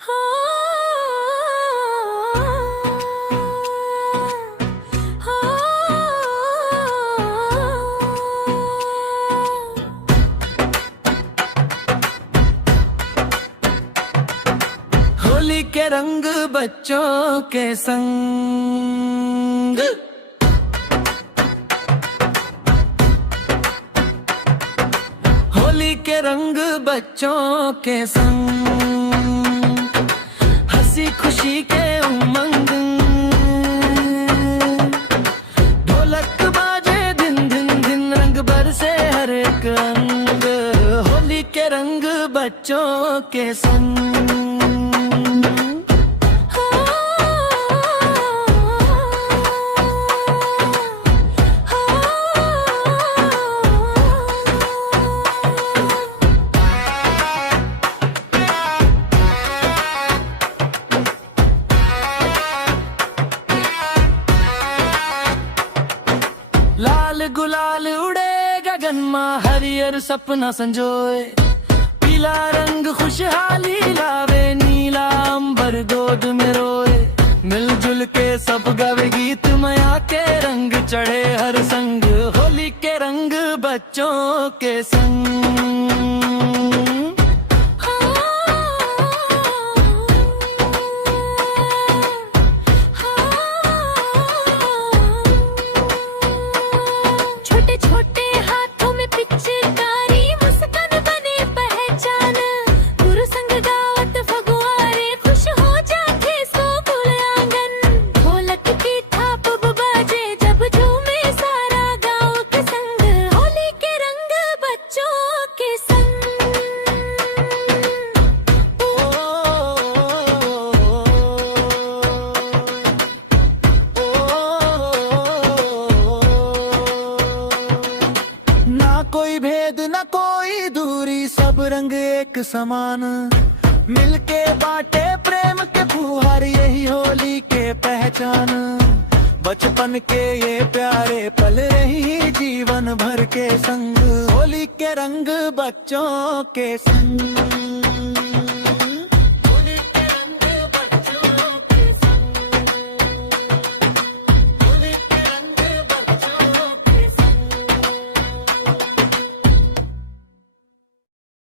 होली के रंग बच्चों के संग, होली के रंग बच्चों के संग, हंसी खुशी के उमंग, ढोलक बाजे दिन दिन दिन, रंग बरसे हर एक अंग। होली के रंग बच्चों के संग। लाल गुलाल उड़े गगन मां, हरियर सपना संजोए, पीला रंग खुशहाली लावे, नीला अंबर गोद में रोए। मिलजुल के सब गावे गीत, माया के रंग चढ़े हर संग। होली के रंग बच्चों के संग। कोई भेद न कोई दूरी, सब रंग एक समान, मिलके बांटे प्रेम के फुहार, यही होली के पहचान। बचपन के ये प्यारे पल रही जीवन भर के संग। होली के रंग बच्चों के संग।